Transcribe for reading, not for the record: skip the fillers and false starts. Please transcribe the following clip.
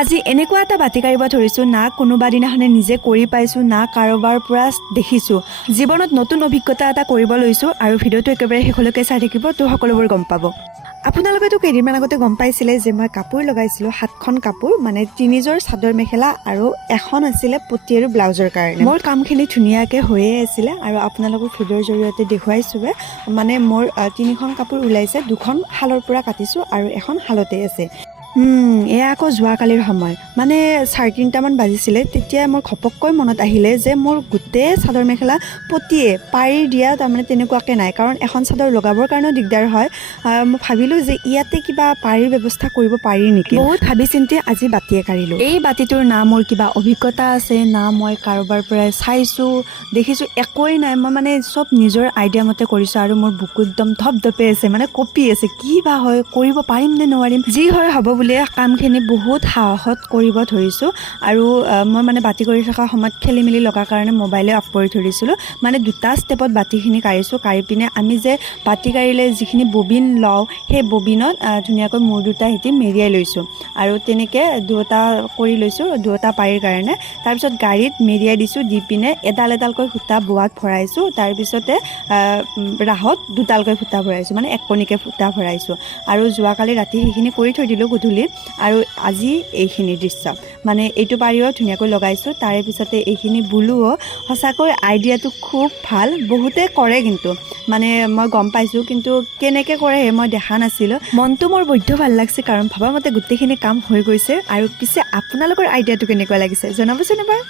আজি এনেকুৱা এটা বাতি কাঢ়িব ধৰিছোঁ, না কোনোবা দিনাখনে নিজে কৰি পাইছোঁ, না কাৰোবাৰ পৰা দেখিছোঁ। জীৱনত নতুন অভিজ্ঞতা এটা কৰিব লৈছোঁ আৰু ভিডিঅ'টো একেবাৰে শেষলৈকে চাই থাকিব, তো সকলোবোৰ গম পাব। আপোনালোকেতো কেইদিনমান আগতে গম পাইছিলে যে মই কাপোৰ লগাইছিলোঁ, 7খন কাপোৰ, মানে 3যোৰ চাদৰ মেখেলা আৰু এখন আছিলে পতি আৰু ব্লাউজৰ কাৰণে। মোৰ কামখিনি ধুনীয়াকৈ হৈয়ে আছিলে আৰু আপোনালোকক ভিডিঅ'ৰ জৰিয়তে দেখুৱাইছোঁৱে। মানে মোৰ 3খন কাপোৰ ওলাইছে, 2খন শালৰ পৰা কাটিছোঁ আৰু এখন শালতে আছে। এয়া আকৌ যোৱাকালিৰ সময়, মানে 3:30মান বাজিছিলে। তেতিয়া মোৰ ঘপককৈ মনত আহিলে যে মোৰ গোটেই চাদৰ মেখেলা পতিয়ে পাৰি দিয়া, তাৰমানে তেনেকুৱাকৈ নাই, কাৰণ এখন চাদৰ লগাবৰ কাৰণেও দিগদাৰ হয়। মই ভাবিলোঁ যে ইয়াতে কিবা পাৰিৰ ব্যৱস্থা কৰিব পাৰি নেকি। বহুত ভাবি চিন্তি আজি বাতিয়ে কাঢ়িলোঁ। এই বাতিটোৰ না মোৰ কিবা অভিজ্ঞতা আছে, না মই কাৰোবাৰ পৰাই চাইছোঁ দেখিছোঁ, একোৱেই নাই। মই মানে চব নিজৰ আইডিয়া মতে কৰিছোঁ আৰু মোৰ বুকু একদম ধপধপে আছে, মানে কঁপি আছে। কি বা হয়, কৰিব পাৰিম নে নোৱাৰিম, যি হয় হ'ব বুলি কামখিনি বহুত সাহসত কৰিব ধৰিছোঁ। আৰু মই মানে বাতি কৰি থকা সময়ত খেলি মেলি লগাৰ কাৰণে মোবাইলে অফ কৰি থৈ দিছিলোঁ। মানে 2টা ষ্টেপত বাতিখিনি কাঢ়িছোঁ। কাঢ়ি পিনে আমি যে বাতি কাঢ়িলে যিখিনি ববিন লওঁ, সেই ববিনত ধুনীয়াকৈ মূৰ 2টা সৈতে মেৰিয়াই লৈছোঁ আৰু তেনেকৈ 2টা কৰি লৈছোঁ, 2টা পাৰিৰ কাৰণে। তাৰপিছত গাড়ীত মেৰিয়াই দিছোঁ, দি পিনে এডাল এডালকৈ সূতা বোৱাত ভৰাইছোঁ। তাৰপিছতে ৰাহত 2ডালকৈ সূতা ভৰাইছোঁ, মানে 1কণিকৈ সূতা ভৰাইছোঁ। আৰু যোৱাকালি ৰাতি সেইখিনি কৰি থৈ দিলোঁ গধূলি। আৰু আজি এইখিনি দৃশ্য, মানে এইটো পাৰিও ধুনীয়াকৈ লগাইছোঁ। তাৰে পিছতে এইখিনি বোলোও। সঁচাকৈ আইডিয়াটো খুব ভাল, বহুতে কৰে কিন্তু, মানে মই গম পাইছোঁ, কিন্তু কেনেকৈ কৰে মই দেখা নাছিলোঁ। মনটো মোৰ বৈদ্য ভাল লাগিছে, কাৰণ ভবা মতে গোটেইখিনি কাম হৈ গৈছে। আৰু পিছে আপোনালোকৰ আইডিয়াটো কেনেকুৱা লাগিছে জনাবচোন এবাৰ।